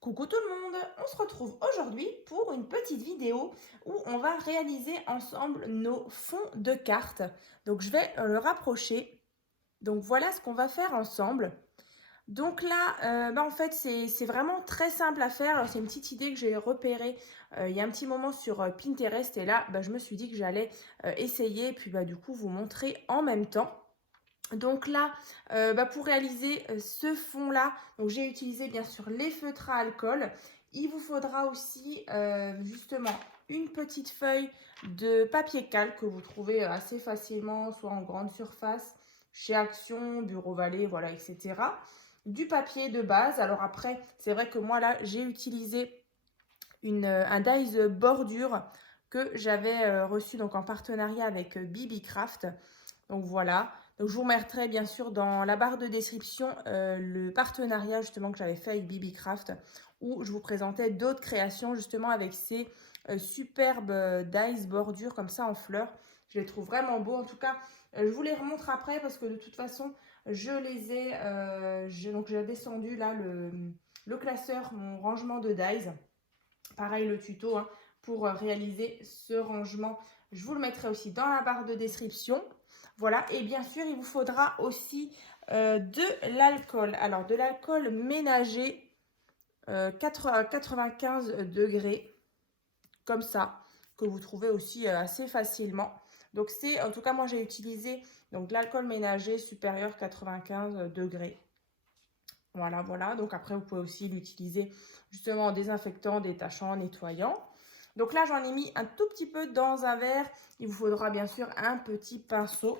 Coucou tout le monde, on se retrouve aujourd'hui pour une petite vidéo où on va réaliser ensemble nos fonds de cartes. Donc je vais le rapprocher. Donc voilà ce qu'on va faire ensemble. Donc là, en fait, c'est vraiment très simple à faire. Alors, c'est une petite idée que j'ai repérée il y a un petit moment sur Pinterest. Et là, je me suis dit que j'allais essayer et puis du coup vous montrer en même temps. Donc là, pour réaliser ce fond-là, donc j'ai utilisé bien sûr les feutres à alcool. Il vous faudra aussi justement une petite feuille de papier calque que vous trouvez assez facilement, soit en grande surface, chez Action, Bureau Vallée, voilà, etc. Du papier de base. Alors après, c'est vrai que moi là, j'ai utilisé un dies bordure que j'avais reçu donc en partenariat avec BB Craft. Donc voilà. Donc je vous remettrai bien sûr dans la barre de description le partenariat justement que j'avais fait avec BB Craft où je vous présentais d'autres créations justement avec ces superbes dies bordures comme ça en fleurs. Je les trouve vraiment beaux. En tout cas, je vous les remontre après parce que de toute façon, je les ai. Donc j'ai descendu là le classeur, mon rangement de dies. Pareil le tuto hein, pour réaliser ce rangement. Je vous le mettrai aussi dans la barre de description. Voilà, et bien sûr, il vous faudra aussi de l'alcool. Alors, de l'alcool ménager 95 degrés, comme ça, que vous trouvez aussi assez facilement. Donc, c'est, en tout cas, moi, j'ai utilisé donc l'alcool ménager supérieur 95 degrés. Voilà, voilà. Donc, après, vous pouvez aussi l'utiliser justement en désinfectant, détachant, nettoyant. Donc là, j'en ai mis un tout petit peu dans un verre. Il vous faudra bien sûr un petit pinceau.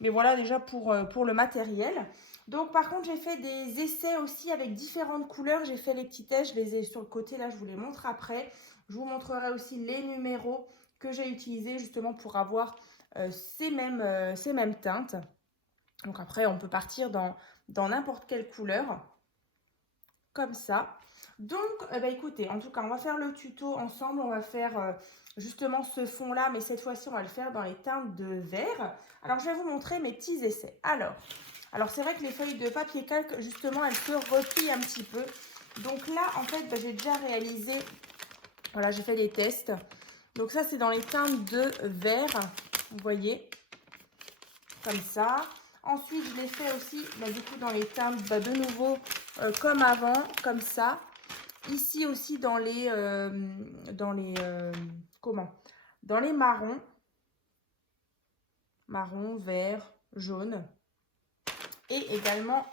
Mais voilà déjà pour le matériel. Donc par contre, j'ai fait des essais aussi avec différentes couleurs. J'ai fait les petits tests, je les ai sur le côté. Là, je vous les montre après. Je vous montrerai aussi les numéros que j'ai utilisés justement pour avoir ces mêmes teintes. Donc après, on peut partir dans n'importe quelle couleur. Comme ça. Donc, écoutez, en tout cas, on va faire le tuto ensemble. On va faire justement ce fond-là, mais cette fois-ci, on va le faire dans les teintes de vert. Alors, je vais vous montrer mes petits essais. Alors c'est vrai que les feuilles de papier calque, justement, elles se replient un petit peu. Donc là, en fait, j'ai déjà réalisé, voilà, j'ai fait des tests. Donc ça, c'est dans les teintes de vert, vous voyez, comme ça. Ensuite, je l'ai fait aussi, du coup, dans les teintes, de nouveau, comme avant, comme ça. Ici aussi comment? Dans les marrons, marron, vert, jaune. Et également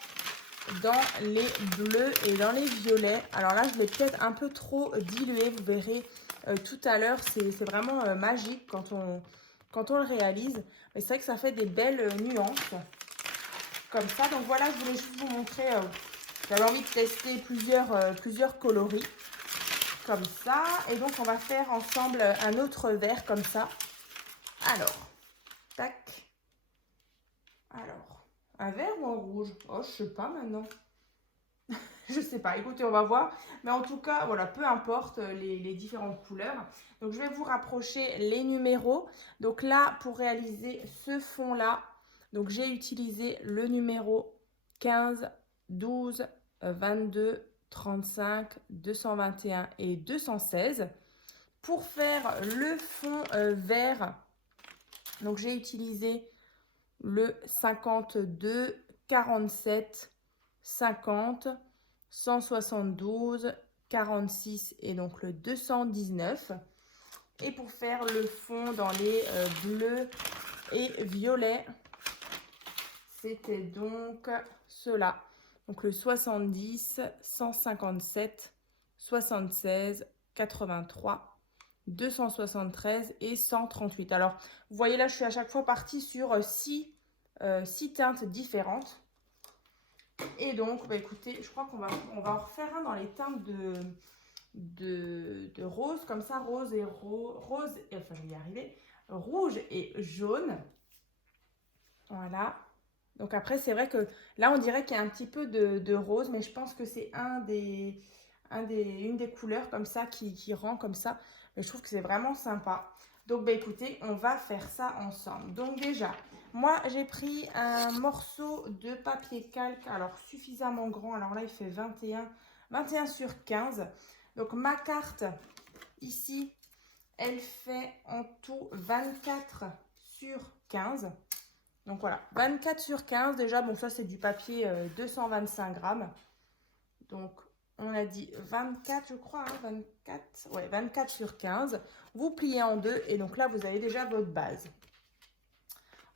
dans les bleus et dans les violets. Alors là, je l'ai peut-être un peu trop dilué, vous verrez tout à l'heure. C'est vraiment magique quand on le réalise. Mais c'est vrai que ça fait des belles nuances comme ça. Donc voilà, je voulais juste vous montrer. J'avais envie de tester plusieurs coloris comme ça. Et donc, on va faire ensemble un autre vert comme ça. Alors, tac. Alors, un vert ou un rouge? Oh, je sais pas maintenant. Je sais pas, écoutez, on va voir. Mais en tout cas, voilà, peu importe les différentes couleurs. Donc, je vais vous rapprocher les numéros. Donc là, pour réaliser ce fond-là, donc j'ai utilisé le numéro 15, 12, 22, 35, 221 et 216. Pour faire le fond vert, donc j'ai utilisé le 52, 47, 50, 172, 46 et donc le 219. Et pour faire le fond dans les bleus et violets, c'était donc cela. Donc le 70, 157, 76, 83, 273 et 138. Alors, vous voyez là, je suis à chaque fois partie sur 6 teintes différentes. Et donc, écoutez, je crois on va en refaire un dans les teintes de rose, comme ça, rose, enfin, je vais y arriver, rouge et jaune. Voilà. Donc après, c'est vrai que là, on dirait qu'il y a un petit peu de rose, mais je pense que c'est une des couleurs comme ça qui rend comme ça. Mais je trouve que c'est vraiment sympa. Donc, écoutez, on va faire ça ensemble. Donc déjà, moi, j'ai pris un morceau de papier calque, alors suffisamment grand. Alors là, il fait 21 sur 15. Donc ma carte ici, elle fait en tout 24 sur 15. Donc voilà, 24 sur 15. Déjà, bon, ça c'est du papier 225 grammes. Donc on a dit 24, je crois, hein, 24. Ouais, 24 sur 15. Vous pliez en deux et donc là, vous avez déjà votre base.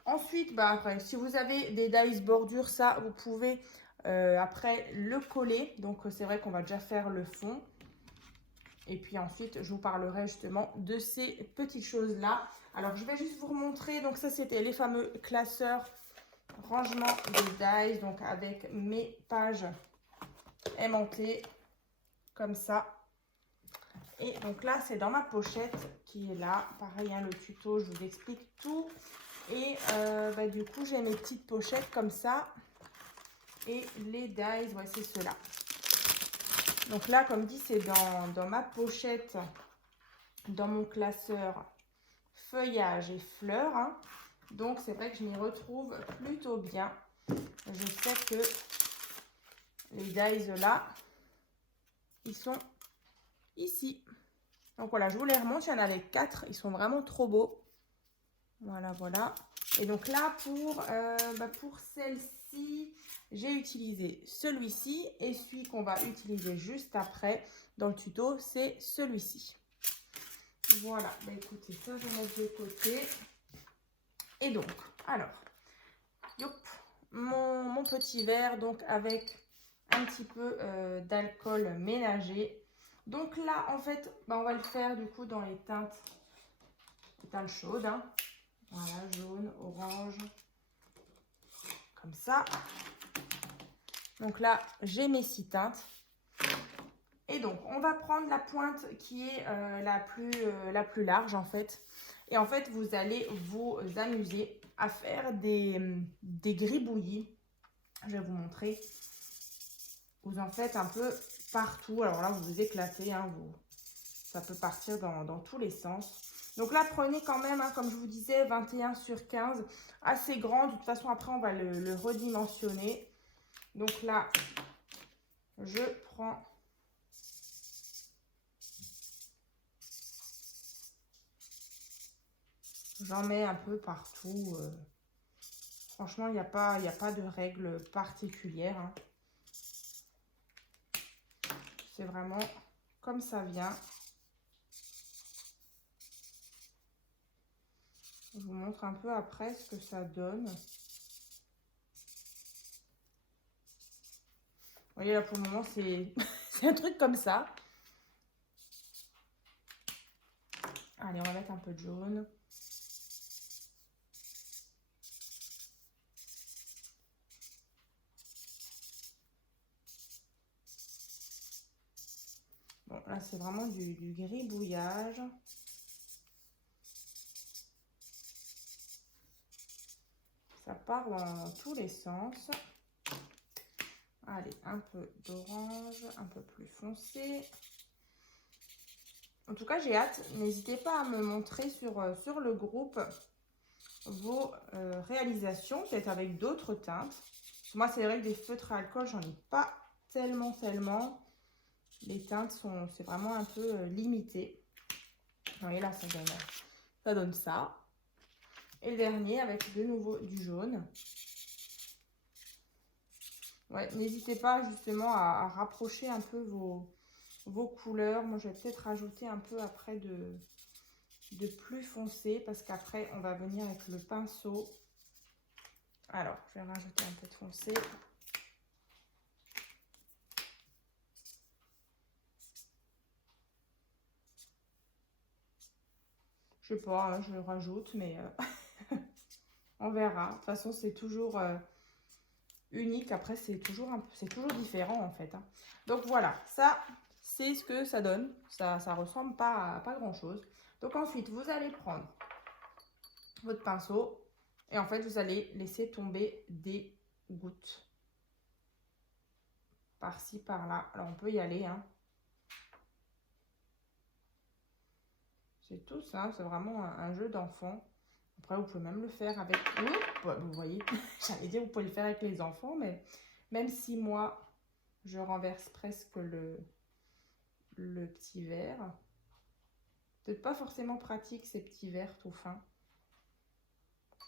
Ensuite, bah, après, si vous avez des dies bordure, ça, vous pouvez après le coller. Donc, c'est vrai qu'on va déjà faire le fond. Et puis ensuite, je vous parlerai justement de ces petites choses-là. Alors, je vais juste vous remontrer. Donc, ça, c'était les fameux classeurs rangement de dies. Donc, avec mes pages aimantées, comme ça. Et donc là, c'est dans ma pochette qui est là. Pareil, hein, le tuto, je vous explique tout. Et bah, du coup, j'ai mes petites pochettes comme ça. Et les dies, ouais, c'est ceux-là. Donc là, comme dit, c'est dans ma pochette, dans mon classeur feuillage et fleurs. Hein. Donc, c'est vrai que je m'y retrouve plutôt bien. Je sais que les dies là, ils sont ici. Donc voilà, je vous les remonte. Il y en avait 4. Ils sont vraiment trop beaux. Voilà, voilà. Et donc là, pour celle-ci, j'ai utilisé celui-ci. Et celui qu'on va utiliser juste après dans le tuto, c'est celui-ci. Voilà, bah écoutez, ça, je vais mettre de côté. Et donc, alors, yop, mon petit verre, donc avec un petit peu d'alcool ménager. Donc là, en fait, bah, on va le faire du coup dans les teintes chaudes. Hein. Voilà, jaune, orange, comme ça. Donc là, j'ai mes 6 teintes. Et donc, on va prendre la pointe qui est la plus large, en fait. Et en fait, vous allez vous amuser à faire des gribouillis. Je vais vous montrer. Vous en faites un peu partout. Alors là, vous vous éclatez. Hein, ça peut partir dans tous les sens. Donc là, prenez quand même, hein, comme je vous disais, 21 sur 15, assez grand. De toute façon, après, on va le redimensionner. Donc là, je prends j'en mets un peu partout. Franchement, il n'y a pas de règle particulière. Hein. C'est vraiment comme ça vient. Je vous montre un peu après ce que ça donne. Vous voyez, là, pour le moment, c'est un truc comme ça. Allez, on va mettre un peu de jaune. Bon, là, c'est vraiment du gribouillage. Ça part dans tous les sens. Allez, un peu d'orange, un peu plus foncé. En tout cas, j'ai hâte. N'hésitez pas à me montrer sur le groupe vos réalisations, peut-être avec d'autres teintes. Moi, c'est vrai que des feutres à alcool, j'en ai pas tellement. Les teintes c'est vraiment un peu limité. Vous voyez là, ça donne ça. Et le dernier avec de nouveau du jaune. Ouais, n'hésitez pas justement à rapprocher un peu vos couleurs. Moi, je vais peut-être rajouter un peu après de plus foncé parce qu'après, on va venir avec le pinceau. Alors, je vais rajouter un peu de foncé. Je sais pas, hein, je le rajoute, mais on verra. De toute façon, c'est toujours unique. Après, c'est toujours différent en fait. Hein. Donc voilà, ça, c'est ce que ça donne. Ça ressemble pas à pas grand-chose. Donc ensuite, vous allez prendre votre pinceau et en fait, vous allez laisser tomber des gouttes. Par-ci, par-là. Alors, on peut y aller, hein. C'est tout ça, c'est vraiment un jeu d'enfant. Après, vous pouvez même le faire avec... Oups, vous voyez, j'allais dire, vous pouvez le faire avec les enfants, mais même si moi, Je renverse presque le petit verre. Peut-être pas forcément pratique ces petits verres tout fins.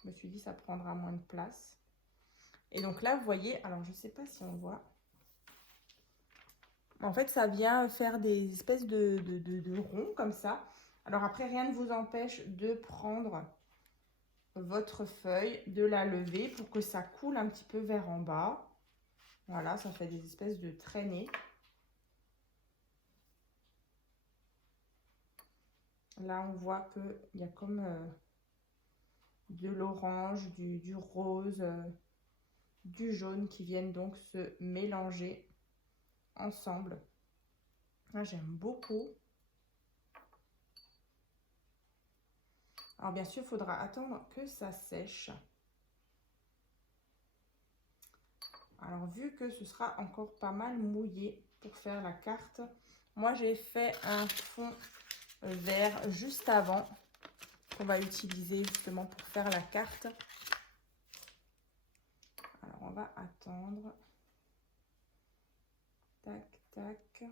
Je me suis dit ça prendra moins de place. Et donc là, vous voyez, alors je ne sais pas si on voit. En fait, ça vient faire des espèces de ronds comme ça. Alors après, rien ne vous empêche de prendre votre feuille, de la lever pour que ça coule un petit peu vers en bas. Voilà, ça fait des espèces de traînées. Là, on voit qu'il y a comme de l'orange, du rose, du jaune qui viennent donc se mélanger ensemble. Là, j'aime beaucoup. Alors, bien sûr, il faudra attendre que ça sèche. Alors, vu que ce sera encore pas mal mouillé pour faire la carte, moi, j'ai fait un fond vert juste avant qu'on va utiliser justement pour faire la carte. Alors, on va attendre. Tac, tac.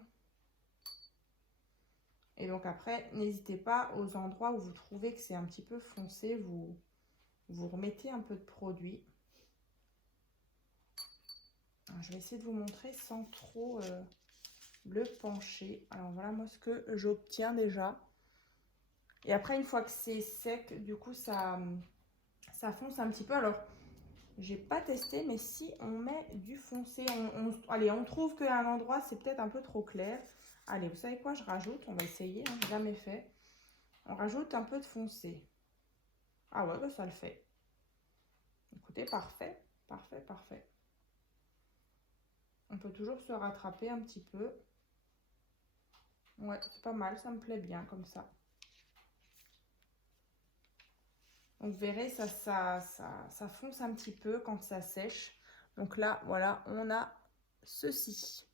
Et donc après, n'hésitez pas aux endroits où vous trouvez que c'est un petit peu foncé, vous remettez un peu de produit. Alors, je vais essayer de vous montrer sans trop le pencher. Alors voilà moi ce que j'obtiens déjà. Et après, une fois que c'est sec, du coup, ça fonce un petit peu. Alors, j'ai pas testé, mais si on met du foncé, allez, on trouve qu'à un endroit, c'est peut-être un peu trop clair. Allez, vous savez quoi, je rajoute, on va essayer, hein, j'ai jamais fait. On rajoute un peu de foncé. Ah ouais, bah ça le fait. Écoutez, parfait, parfait, parfait. On peut toujours se rattraper un petit peu. Ouais, c'est pas mal, ça me plaît bien comme ça. Donc, vous verrez, ça fonce un petit peu quand ça sèche. Donc là, voilà, on a ceci.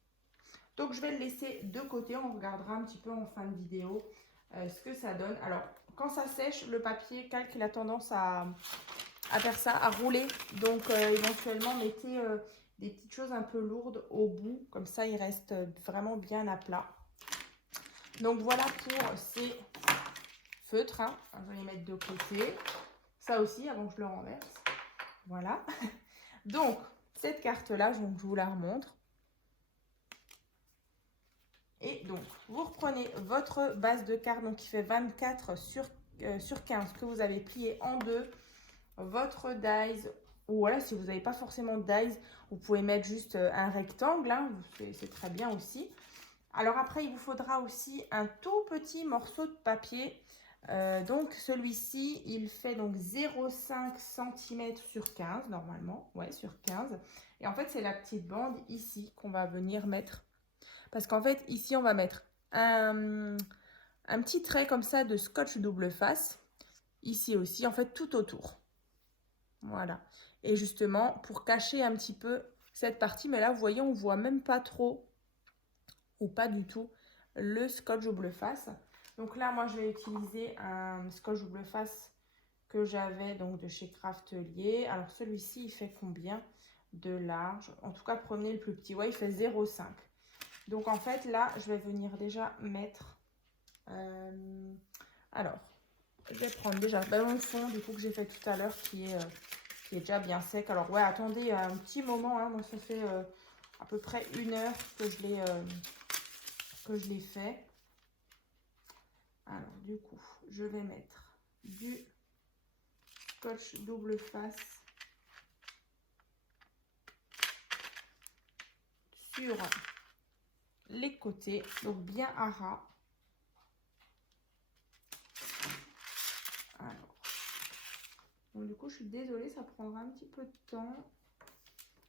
Donc, je vais le laisser de côté. On regardera un petit peu en fin de vidéo ce que ça donne. Alors, quand ça sèche, le papier calque, il a tendance à faire ça, à rouler. Donc, éventuellement, mettez des petites choses un peu lourdes au bout. Comme ça, il reste vraiment bien à plat. Donc, voilà pour ces feutres. Hein. Je vais les mettre de côté. Ça aussi, avant que je le renverse. Voilà. Donc, cette carte-là, je vous la remontre. Et donc, vous reprenez votre base de carte, donc qui fait 24 sur 15, que vous avez plié en deux. Votre dies, ou voilà, si vous n'avez pas forcément de dies, vous pouvez mettre juste un rectangle, hein, c'est très bien aussi. Alors après, il vous faudra aussi un tout petit morceau de papier. Donc celui-ci, il fait donc 0,5 cm sur 15 normalement. Ouais, sur 15. Et en fait, c'est la petite bande ici qu'on va venir mettre. Parce qu'en fait, ici, on va mettre un petit trait comme ça de scotch double face. Ici aussi, en fait, tout autour. Voilà. Et justement, pour cacher un petit peu cette partie, mais là, vous voyez, on ne voit même pas trop ou pas du tout le scotch double face. Donc là, moi, je vais utiliser un scotch double face que j'avais donc de chez Craftelier. Alors celui-ci, il fait combien de large? En tout cas, prenez le plus petit. Ouais, il fait 0,5. Donc en fait, là, je vais venir déjà mettre... alors, je vais prendre déjà mon fond du coup que j'ai fait tout à l'heure qui est déjà bien sec. Alors ouais, attendez un petit moment. Hein, moi, ça fait à peu près 1 heure que je l'ai fait. Alors du coup, je vais mettre du scotch double face sur les côtés, donc bien à ras. Alors, donc du coup, je suis désolée, ça prendra un petit peu de temps.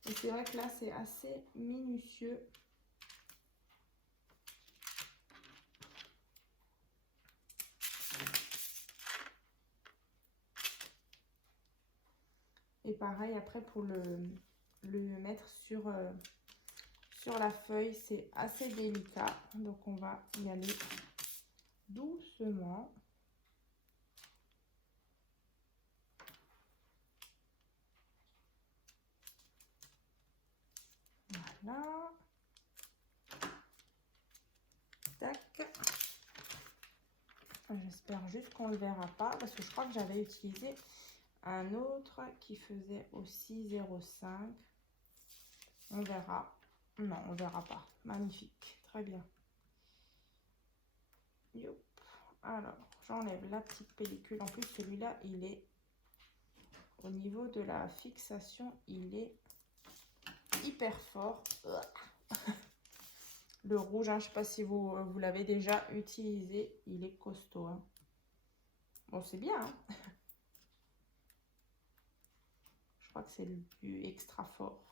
Et c'est vrai que là, c'est assez minutieux. Et pareil, après, pour le mettre sur la feuille, c'est assez délicat. Donc, on va y aller doucement. Voilà. J'espère juste qu'on ne le verra pas parce que je crois que j'avais utilisé un autre qui faisait aussi 0,5. On verra. Non, on ne verra pas. Magnifique. Très bien. Youp. Alors, j'enlève la petite pellicule. En plus, celui-là, il est au niveau de la fixation, il est hyper fort. Le rouge, hein, je ne sais pas si vous l'avez déjà utilisé. Il est costaud. Hein. Bon, c'est bien. Hein. Je crois que c'est le plus extra fort.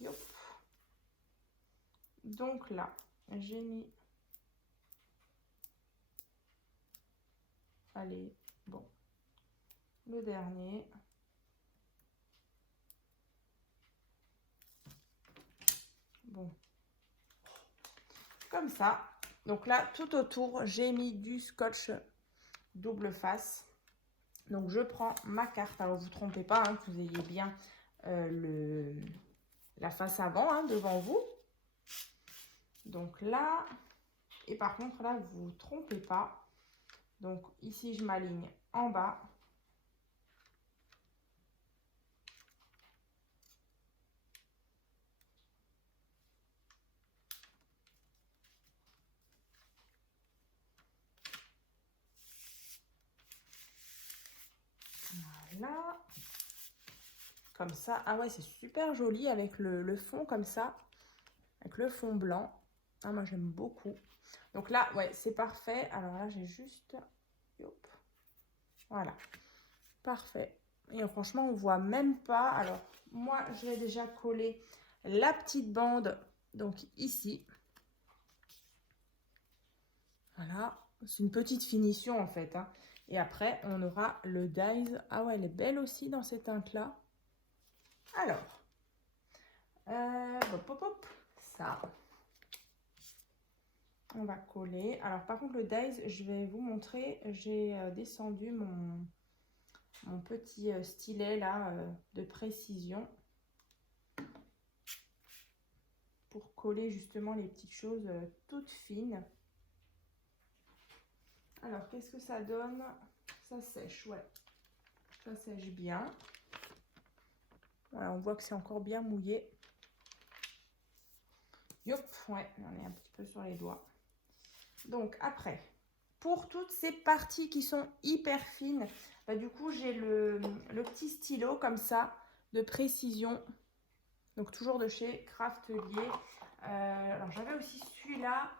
Yop. Donc là, j'ai mis... Allez, bon. Le dernier. Bon. Comme ça. Donc là, tout autour, j'ai mis du scotch double face. Donc, je prends ma carte. Alors, vous ne vous trompez pas, hein, que vous ayez bien la face avant hein, devant vous. Donc là, et par contre, là, vous ne vous trompez pas. Donc, ici, je m'aligne en bas. Voilà. Comme ça. Ah ouais, c'est super joli avec le fond comme ça. Avec le fond blanc. Ah, moi, j'aime beaucoup. Donc là, ouais, c'est parfait. Alors là, j'ai juste... Hop. Voilà. Parfait. Et franchement, on voit même pas. Alors, moi, je vais déjà coller la petite bande. Donc, ici. Voilà. C'est une petite finition, en fait. Hein. Et après, on aura le dies. Ah ouais, elle est belle aussi dans ces teintes-là. Alors. Hop, hop, hop. Ça. On va coller. Alors, par contre, le dies, je vais vous montrer. J'ai descendu mon petit stylet là de précision pour coller justement les petites choses toutes fines. Alors, qu'est-ce que ça donne? Ça sèche, ouais. Ça sèche bien. Voilà, on voit que c'est encore bien mouillé. Yop, ouais, on est un petit peu sur les doigts. Donc, après, pour toutes ces parties qui sont hyper fines, bah, du coup, j'ai le petit stylo comme ça de précision. Donc, toujours de chez Craftelier. Alors, j'avais aussi celui-là,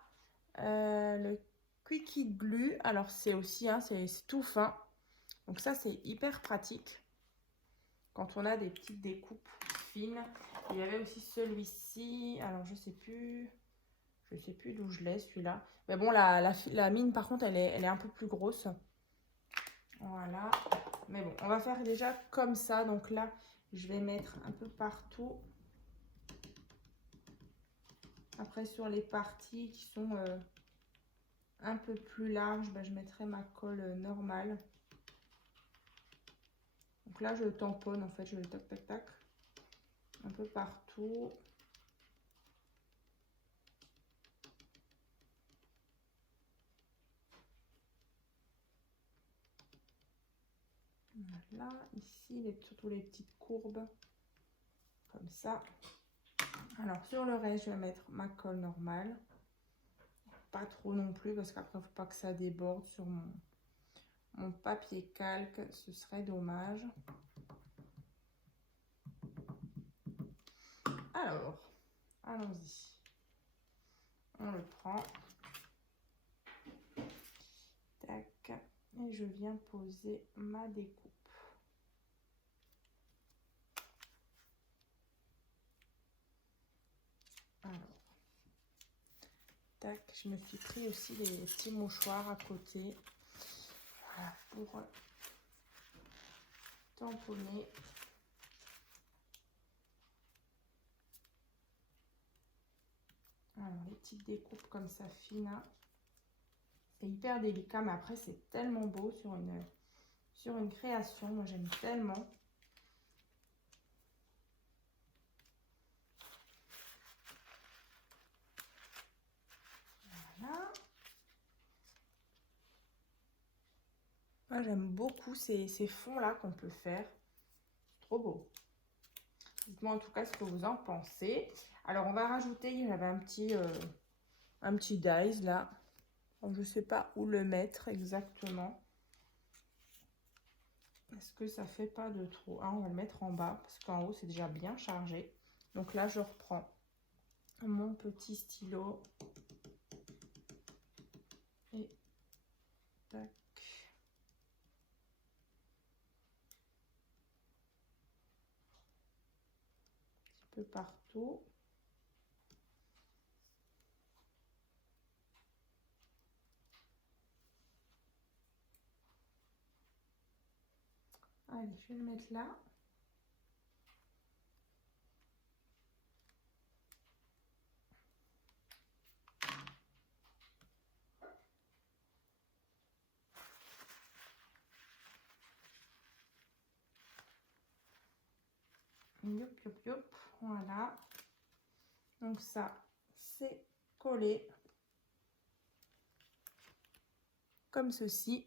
le Quickie Glue. Alors, c'est aussi, hein, c'est tout fin. Donc, ça, c'est hyper pratique quand on a des petites découpes fines. Il y avait aussi celui-ci. Alors, je sais plus d'où je l'ai, celui-là. Mais bon, la mine, par contre, elle est un peu plus grosse. Voilà. Mais bon, on va faire déjà comme ça. Donc là, je vais mettre un peu partout. Après, sur les parties qui sont un peu plus larges, bah, je mettrai ma colle normale. Donc là, je tamponne, en fait, je le tac, tac, tac. Un peu partout. Voilà, ici, surtout les petites courbes. Comme ça. Alors, sur le reste, je vais mettre ma colle normale. Pas trop non plus, parce qu'après, il ne faut pas que ça déborde sur mon papier calque. Ce serait dommage. Alors, allons-y. On le prend. Tac. Et je viens poser ma découpe. Alors, tac, je me suis pris aussi des petits mouchoirs à côté. Voilà, pour tamponner. Alors, les petites découpes comme ça, fines. C'est hyper délicat, mais après, c'est tellement beau sur une création. Moi, j'aime tellement. Voilà. Ah, j'aime beaucoup ces fonds-là qu'on peut faire. Trop beau. Dites-moi en tout cas ce que vous en pensez. Alors, on va rajouter, j'avais un petit dies là. Donc, je ne sais pas où le mettre exactement. Est-ce que ça fait pas de trop? Ah, on va le mettre en bas parce qu'en haut, c'est déjà bien chargé. Donc là, je reprends mon petit stylo. Et tac. Un petit peu partout. Allez, je vais le mettre là. Youp, youp, youp. Voilà. Donc ça, c'est collé. Comme ceci.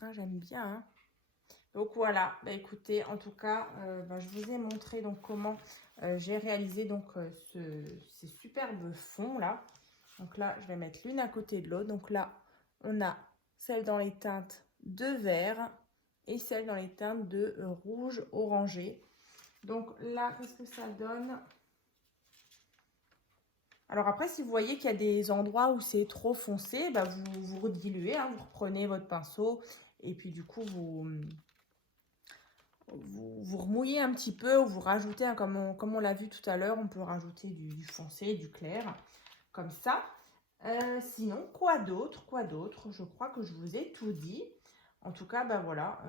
Ah, j'aime bien, hein. Donc voilà, bah, écoutez, en tout cas, je vous ai montré donc comment j'ai réalisé donc ces superbes fonds là. Donc là, je vais mettre l'une à côté de l'autre. Donc là, on a celle dans les teintes de vert et celle dans les teintes de rouge orangé. Donc là, qu'est-ce que ça donne? Alors après, si vous voyez qu'il y a des endroits où c'est trop foncé, bah vous rediluez, hein, vous reprenez votre pinceau et puis du coup, vous remouillez un petit peu ou vous rajoutez, hein, comme on l'a vu tout à l'heure, on peut rajouter du foncé, du clair, comme ça. Sinon, quoi d'autre? Je crois que je vous ai tout dit. En tout cas, bah voilà,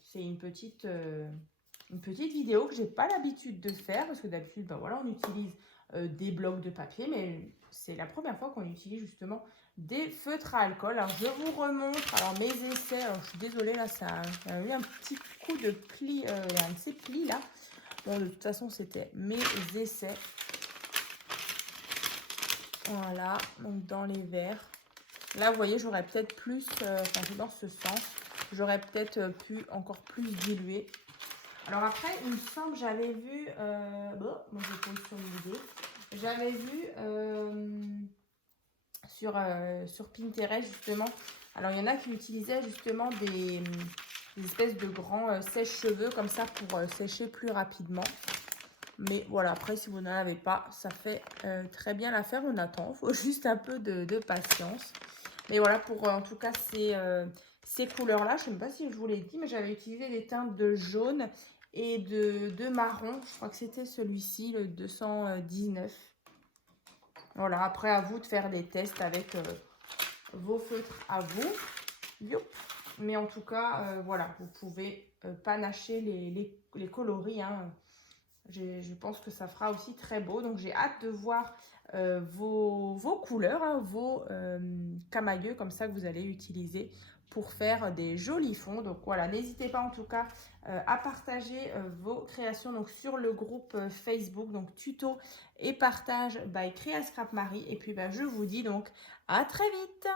c'est une petite vidéo que j'ai pas l'habitude de faire parce que d'habitude, bah voilà, on utilise des blocs de papier, mais c'est la première fois qu'on utilise justement des feutres à alcool. Alors, je vous remontre alors mes essais. Alors, je suis désolée, là, ça a eu un petit coup de pli, un de ces plis là. Bon, de toute façon, c'était mes essais. Voilà, donc dans les verres. Là, vous voyez, j'aurais peut-être plus, enfin, dans ce sens, j'aurais peut-être pu encore plus diluer. Alors après, il me semble, j'avais vu, bon, moi je pose sur une vidéo, j'avais vu sur Pinterest justement, alors il y en a qui utilisaient justement des espèces de grands sèche-cheveux comme ça pour sécher plus rapidement. Mais voilà, après, si vous n'en avez pas, ça fait très bien l'affaire. On attend, il faut juste un peu de patience. Mais voilà, pour en tout cas ces couleurs-là, je ne sais pas si je vous l'ai dit, mais j'avais utilisé des teintes de jaune et de marron. Je crois que c'était celui-ci, le 219. Voilà, après, à vous de faire des tests avec vos feutres à vous. Youp. Mais en tout cas, voilà, vous pouvez panacher les coloris, hein. Je pense que ça fera aussi très beau. Donc, j'ai hâte de voir vos couleurs, hein, vos camaïeux comme ça que vous allez utiliser pour faire des jolis fonds. Donc, voilà, n'hésitez pas en tout cas à partager vos créations donc, sur le groupe Facebook, donc tuto et partage by Créa Scrap Marie. Et puis, je vous dis donc à très vite.